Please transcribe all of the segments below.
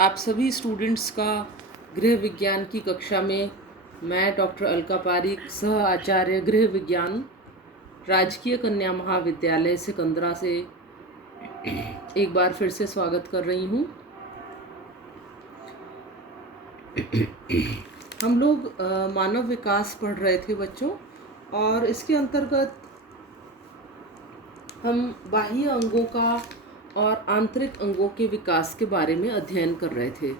आप सभी स्टूडेंट्स का गृह विज्ञान की कक्षा में मैं डॉक्टर अलका पारिक, सह आचार्य गृह विज्ञान, राजकीय कन्या महाविद्यालय सिकंदरा से एक बार फिर से स्वागत कर रही हूँ। हम लोग मानव विकास पढ़ रहे थे बच्चों, और इसके अंतर्गत हम बाह्य अंगों का और आंतरिक अंगों के विकास के बारे में अध्ययन कर रहे थे।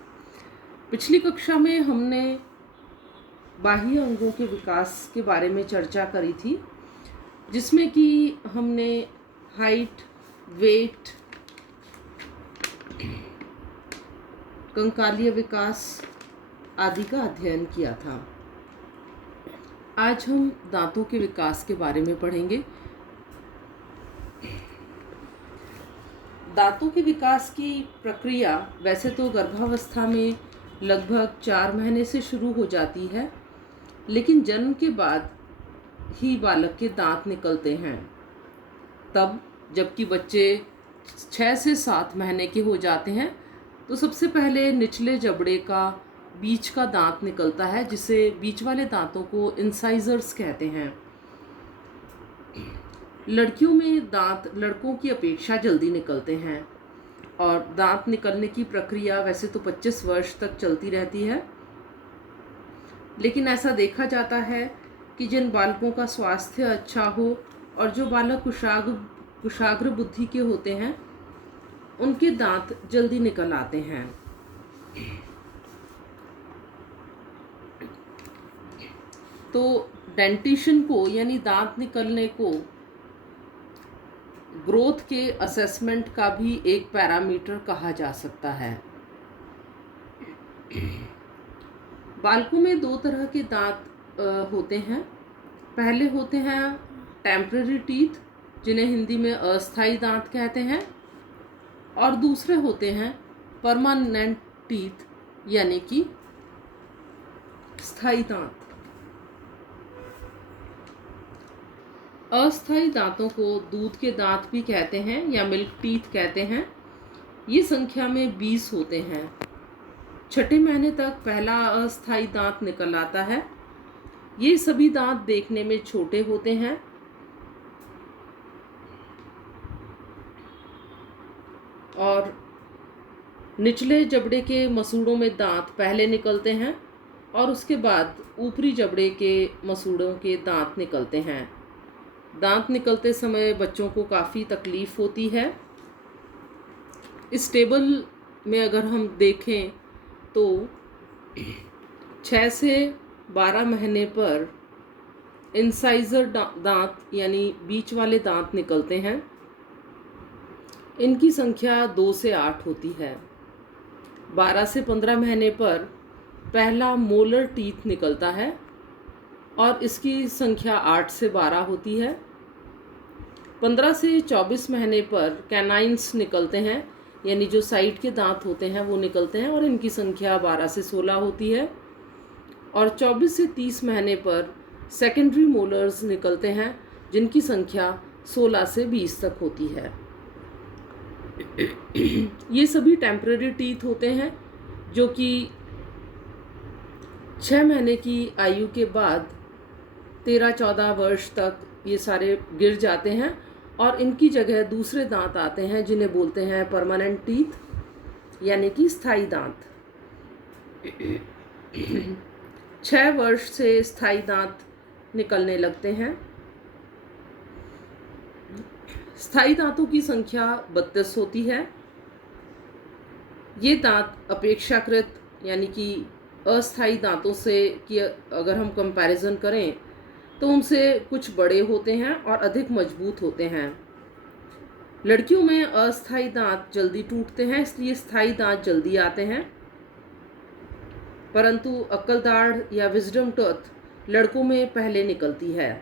पिछली कक्षा में हमने बाह्य अंगों के विकास के बारे में चर्चा करी थी, जिसमें कि हमने हाइट, वेट, कंकालीय विकास आदि का अध्ययन किया था। आज हम दांतों के विकास के बारे में पढ़ेंगे। दांतों के विकास की प्रक्रिया वैसे तो गर्भावस्था में लगभग 4 महीने से शुरू हो जाती है, लेकिन जन्म के बाद ही बालक के दांत निकलते हैं। तब जबकि बच्चे 6 से 7 महीने के हो जाते हैं तो सबसे पहले निचले जबड़े का बीच का दांत निकलता है, जिसे बीच वाले दांतों को इंसाइजर्स कहते हैं। लड़कियों में दांत लड़कों की अपेक्षा जल्दी निकलते हैं और दांत निकलने की प्रक्रिया वैसे तो 25 वर्ष तक चलती रहती है, लेकिन ऐसा देखा जाता है कि जिन बालकों का स्वास्थ्य अच्छा हो और जो बालक कुशाग्र बुद्धि के होते हैं, उनके दांत जल्दी निकल आते हैं। तो डेंटिशन को यानी दांत निकलने को ग्रोथ के असेसमेंट का भी एक पैरामीटर कहा जा सकता है। बालकों में 2 तरह के दांत होते हैं। पहले होते हैं टेम्पररी टीथ, जिन्हें हिंदी में अस्थायी दांत कहते हैं, और दूसरे होते हैं परमानेंट टीथ यानी कि स्थायी दांत। अस्थायी दांतों को दूध के दांत भी कहते हैं या मिल्क टीथ कहते हैं। ये संख्या में 20 होते हैं। 6ठे महीने तक पहला अस्थायी दांत निकल आता है। ये सभी दांत देखने में छोटे होते हैं और निचले जबड़े के मसूड़ों में दांत पहले निकलते हैं और उसके बाद ऊपरी जबड़े के मसूड़ों के दांत निकलते हैं। दांत निकलते समय बच्चों को काफ़ी तकलीफ़ होती है। इस टेबल में अगर हम देखें तो 6 से 12 महीने पर इंसाइजर दांत यानी बीच वाले दांत निकलते हैं। इनकी संख्या 2 से 8 होती है। 12 से 15 महीने पर पहला मोलर टीथ निकलता है और इसकी संख्या 8 से 12 होती है। 15 से 24 महीने पर कैनाइन्स निकलते हैं, यानी जो साइड के दांत होते हैं वो निकलते हैं और इनकी संख्या 12 से 16 होती है। और 24 से 30 महीने पर सेकेंडरी मोलर्स निकलते हैं, जिनकी संख्या 16 से 20 तक होती है। ये सभी टेम्पररी टीथ होते हैं, जो कि 6 महीने की आयु के बाद 13-14 वर्ष तक ये सारे गिर जाते हैं और इनकी जगह दूसरे दांत आते हैं, जिन्हें बोलते हैं परमानेंट टीथ यानी कि स्थायी दांत। 6 वर्ष से स्थायी दांत निकलने लगते हैं। स्थायी दांतों की संख्या 32 होती है। ये दांत अपेक्षाकृत यानी कि अस्थायी दांतों से कि अगर हम कंपैरिजन करें तो उनसे कुछ बड़े होते हैं और अधिक मजबूत होते हैं। लड़कियों में अस्थायी दांत जल्दी टूटते हैं, इसलिए स्थायी दांत जल्दी आते हैं, परंतु अक्ल दाढ़ या विजडम टूथ लड़कों में पहले निकलती है।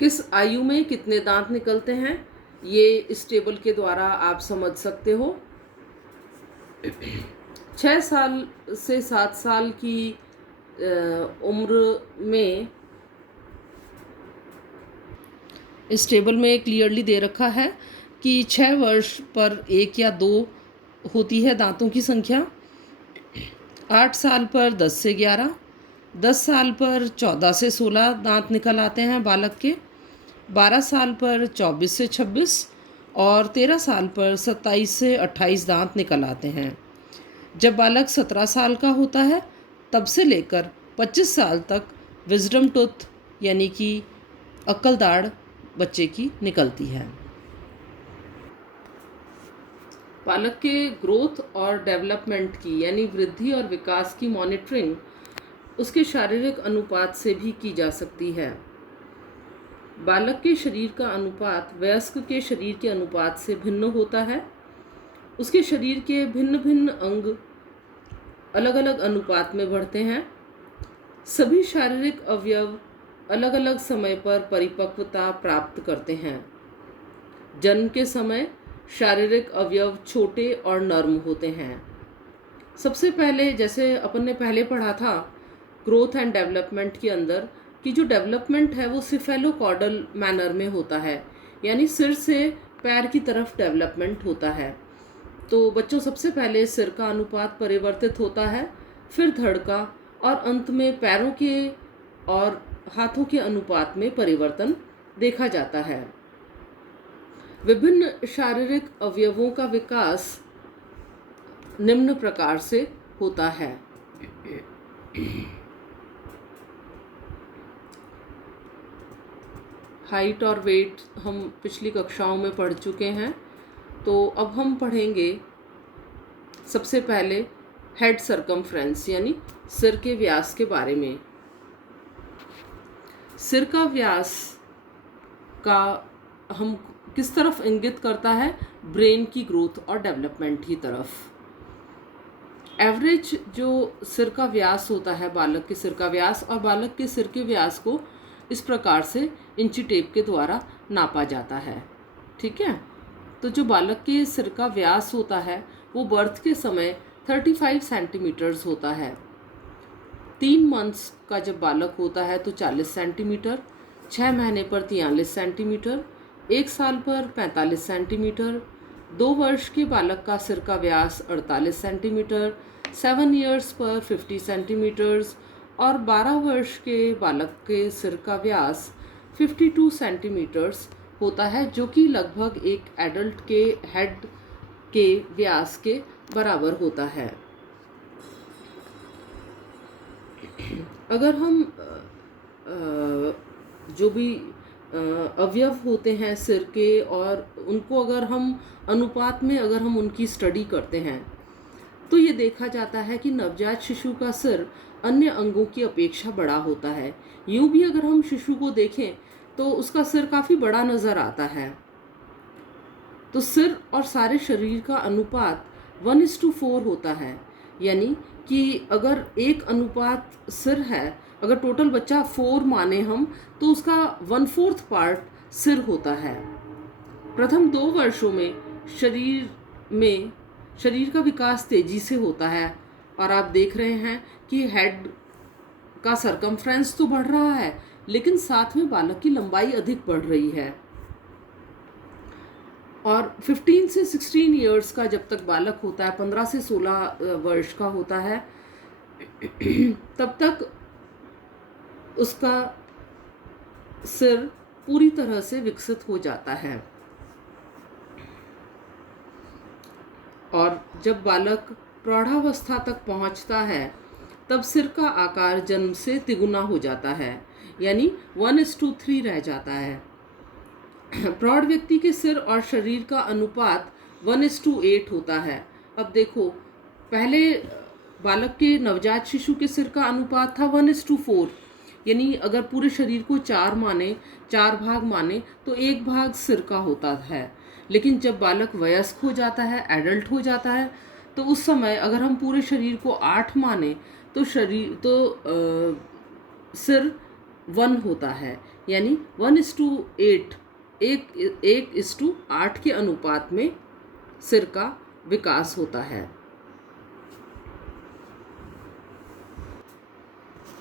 किस आयु में कितने दांत निकलते हैं ये इस टेबल के द्वारा आप समझ सकते हो। 6 साल से 7 साल की उम्र में इस टेबल में क्लियरली दे रखा है कि 6 वर्ष पर 1 या 2 होती है दांतों की संख्या। 8 साल पर 10 से 11, 10 साल पर 14 से 16 दांत निकल आते हैं बालक के, 12 साल पर 24 से 26 और 13 साल पर 27 से 28 दांत निकल आते हैं। जब बालक 17 साल का होता है तब से लेकर 25 साल तक विजडम टूथ यानी कि अक्ल दाढ़ बच्चे की निकलती है। बालक के ग्रोथ और डेवलपमेंट की यानी वृद्धि और विकास की मॉनिटरिंग उसके शारीरिक अनुपात से भी की जा सकती है। बालक के शरीर का अनुपात वयस्क के शरीर के अनुपात से भिन्न होता है। उसके शरीर के भिन्न भिन्न अंग अलग अलग अनुपात में बढ़ते हैं। सभी शारीरिक अवयव अलग अलग समय पर परिपक्वता प्राप्त करते हैं। जन्म के समय शारीरिक अवयव छोटे और नर्म होते हैं। सबसे पहले जैसे अपन ने पहले पढ़ा था ग्रोथ एंड डेवलपमेंट के अंदर कि जो डेवलपमेंट है वो सिफेलोकॉर्डल मैनर में होता है, यानी सिर से पैर की तरफ डेवलपमेंट होता है। तो बच्चों सबसे पहले सिर का अनुपात परिवर्तित होता है, फिर धड़ का और अंत में पैरों के और हाथों के अनुपात में परिवर्तन देखा जाता है। विभिन्न शारीरिक अवयवों का विकास निम्न प्रकार से होता है। हाइट और वेट हम पिछली कक्षाओं में पढ़ चुके हैं, तो अब हम पढ़ेंगे सबसे पहले हेड सरकमफ्रेंस यानी सिर के व्यास के बारे में। सिर का व्यास का हम किस तरफ इंगित करता है? ब्रेन की ग्रोथ और डेवलपमेंट की तरफ। एवरेज जो सिर का व्यास होता है, बालक के सिर का व्यास और बालक के सिर के व्यास को इस प्रकार से इंची टेप के द्वारा नापा जाता है। ठीक है, तो जो बालक के सिर का व्यास होता है वो बर्थ के समय 35 सेंटीमीटर्स होता है। 3 मंथ्स का जब बालक होता है तो 40 सेंटीमीटर, 6 महीने पर 43 सेंटीमीटर, 1 साल पर 45 सेंटीमीटर, 2 वर्ष के बालक का सिर का व्यास 48 सेंटीमीटर, 7 ईयर्स पर 50 सेंटीमीटर्स और 12 वर्ष के बालक के सिर का व्यास 52 सेंटीमीटर्स होता है, जो कि लगभग एक एडल्ट के हेड के व्यास के बराबर होता है। अगर हम जो भी अवयव होते हैं सिर के और उनको अगर हम अनुपात में अगर हम उनकी स्टडी करते हैं तो ये देखा जाता है कि नवजात शिशु का सिर अन्य अंगों की अपेक्षा बड़ा होता है। यूं भी अगर हम शिशु को देखें तो उसका सिर काफ़ी बड़ा नज़र आता है। तो सिर और सारे शरीर का अनुपात 1:4 होता है, यानी कि अगर 1 अनुपात सिर है, अगर टोटल बच्चा 4 माने हम तो उसका 1/4 पार्ट सिर होता है। प्रथम 2 वर्षों में शरीर का विकास तेजी से होता है और आप देख रहे हैं कि हेड का सरकमफ्रेंस तो बढ़ रहा है लेकिन साथ में बालक की लंबाई अधिक बढ़ रही है। और 15 से 16 इयर्स का जब तक बालक होता है, 15 से 16 वर्ष का होता है, तब तक उसका सिर पूरी तरह से विकसित हो जाता है। और जब बालक प्रौढ़ावस्था तक पहुंचता है तब सिर का आकार जन्म से तिगुना हो जाता है, यानी 1:3 रह जाता है। प्रौढ़ व्यक्ति के सिर और शरीर का अनुपात 1:8 होता है। अब देखो, पहले बालक के नवजात शिशु के सिर का अनुपात था 1:4, यानी अगर पूरे शरीर को 4 भाग माने तो 1 भाग सिर का होता है। लेकिन जब बालक वयस्क हो जाता है, एडल्ट हो जाता है, तो उस समय अगर हम पूरे शरीर को 8 माने तो सिर 1 होता है, यानी 1:8 1:8 के अनुपात में सिर का विकास होता है।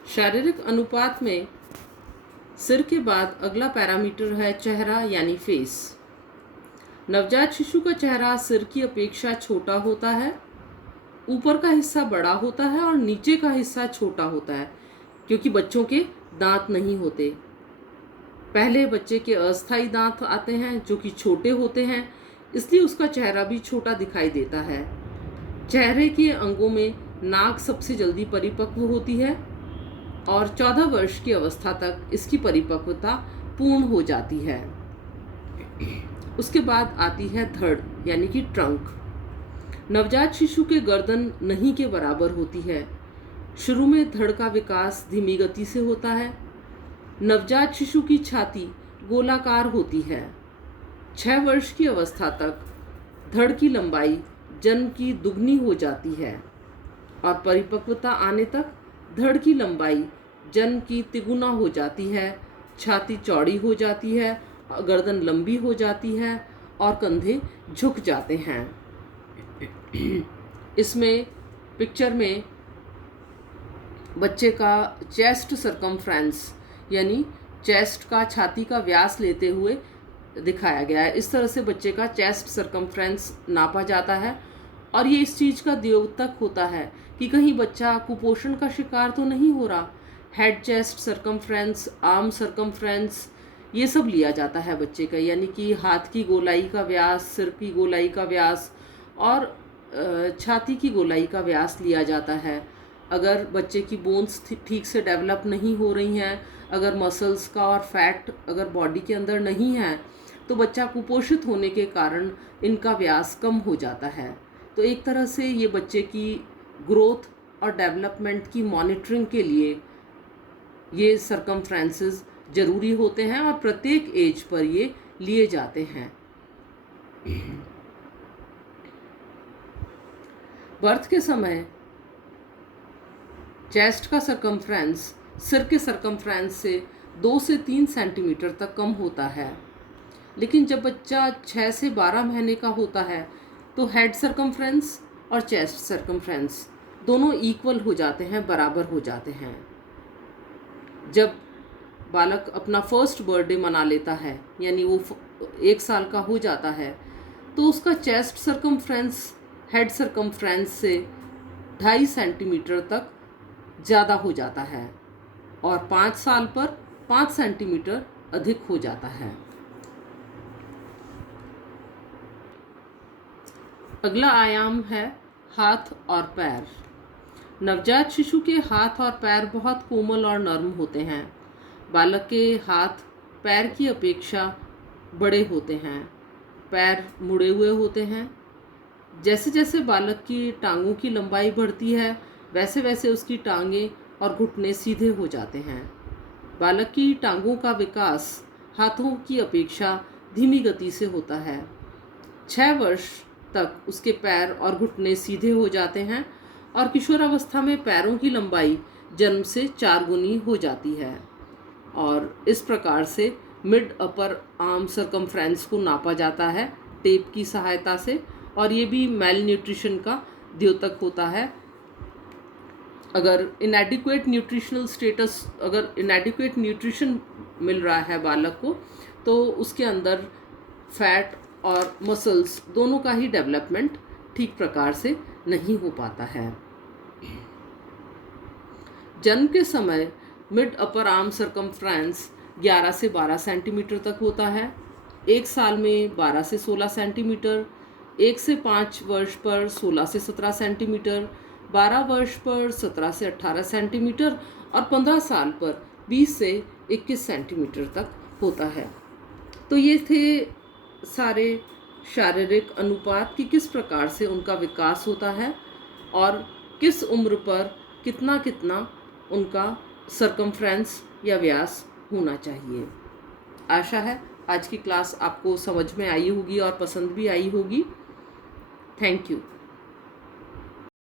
शारीरिक अनुपात में सिर के बाद अगला पैरामीटर है चेहरा यानी फेस। नवजात शिशु का चेहरा सिर की अपेक्षा छोटा होता है। ऊपर का हिस्सा बड़ा होता है और नीचे का हिस्सा छोटा होता है, क्योंकि बच्चों के दांत नहीं होते। पहले बच्चे के अस्थायी दांत आते हैं जो कि छोटे होते हैं, इसलिए उसका चेहरा भी छोटा दिखाई देता है। चेहरे के अंगों में नाक सबसे जल्दी परिपक्व होती है और 14 वर्ष की अवस्था तक इसकी परिपक्वता पूर्ण हो जाती है। उसके बाद आती है धड़ यानी कि ट्रंक। नवजात शिशु के गर्दन नहीं के बराबर होती है। शुरू में धड़ का विकास धीमी गति से होता है। नवजात शिशु की छाती गोलाकार होती है। 6 वर्ष की अवस्था तक धड़ की लंबाई जन्म की दुगनी हो जाती है और परिपक्वता आने तक धड़ की लंबाई जन्म की तिगुना हो जाती है। छाती चौड़ी हो जाती है, गर्दन लंबी हो जाती है और कंधे झुक जाते हैं। इसमें पिक्चर में बच्चे का चेस्ट सरकमफ्रेंस यानी चेस्ट का, छाती का व्यास लेते हुए दिखाया गया है। इस तरह से बच्चे का चेस्ट सरकमफ्रेंस नापा जाता है और ये इस चीज़ का द्योतक होता है कि कहीं बच्चा कुपोषण का शिकार तो नहीं हो रहा। Head chest circumference, arm circumference, ये सब लिया जाता है बच्चे का, यानी कि हाथ की गोलाई का व्यास, सिर की गोलाई का व्यास और छाती की गोलाई का व्यास लिया जाता है। अगर बच्चे की बोन्स ठीक से डेवलप नहीं हो रही हैं, अगर मसल्स का और फैट अगर बॉडी के अंदर नहीं है, तो बच्चा कुपोषित होने के कारण इनका व्यास कम हो जाता है। तो एक तरह से ये बच्चे की ग्रोथ और डेवलपमेंट की मॉनिटरिंग के लिए ये सरकमफ्रेंसेस ज़रूरी होते हैं और प्रत्येक एज पर ये लिए जाते हैं। बर्थ के समय चेस्ट का सरकमफ्रेंस सिर के सरकमफ्रेंस से 2 से 3 सेंटीमीटर तक कम होता है, लेकिन जब बच्चा 6 से 12 महीने का होता है तो हेड सरकमफ्रेंस और चेस्ट सरकमफ्रेंस दोनों इक्वल हो जाते हैं, बराबर हो जाते हैं। जब बालक अपना फर्स्ट बर्थडे मना लेता है, यानी वो 1 साल का हो जाता है, तो उसका चेस्ट सरकमफ्रेंस हेड सरकमफ्रेंस से 2.5 सेंटीमीटर तक ज़्यादा हो जाता है और 5 साल पर 5 सेंटीमीटर अधिक हो जाता है। अगला आयाम है हाथ और पैर। नवजात शिशु के हाथ और पैर बहुत कोमल और नर्म होते हैं। बालक के हाथ पैर की अपेक्षा बड़े होते हैं, पैर मुड़े हुए होते हैं। जैसे जैसे बालक की टांगों की लंबाई बढ़ती है, वैसे वैसे उसकी टांगें और घुटने सीधे हो जाते हैं। बालक की टांगों का विकास हाथों की अपेक्षा धीमी गति से होता है। 6 वर्ष तक उसके पैर और घुटने सीधे हो जाते हैं और किशोरावस्था में पैरों की लंबाई जन्म से 4 गुनी हो जाती है और इस प्रकार से मिड अपर आर्म सरकमफ्रेंस को नापा जाता है टेप की सहायता से, और ये भी मेल न्यूट्रिशन का द्योतक होता है। अगर इनएडिक्वेट न्यूट्रिशनल स्टेटस, अगर इनएडिक्वेट न्यूट्रिशन मिल रहा है बालक को, तो उसके अंदर फैट और मसल्स दोनों का ही डेवलपमेंट ठीक प्रकार से नहीं हो पाता है। जन्म के समय मिड अपर आर्म सरकमफ्रेंस 11 से 12 सेंटीमीटर तक होता है। 1 साल में 12 से 16 सेंटीमीटर, 1 से 5 वर्ष पर 16 से 17 सेंटीमीटर, 12 वर्ष पर 17 से 18 सेंटीमीटर और 15 साल पर 20 से 21 सेंटीमीटर तक होता है। तो ये थे सारे शारीरिक अनुपात कि किस प्रकार से उनका विकास होता है और किस उम्र पर कितना कितना उनका सरकमफ्रेंस या व्यास होना चाहिए। आशा है आज की क्लास आपको समझ में आई होगी और पसंद भी आई होगी। Thank you.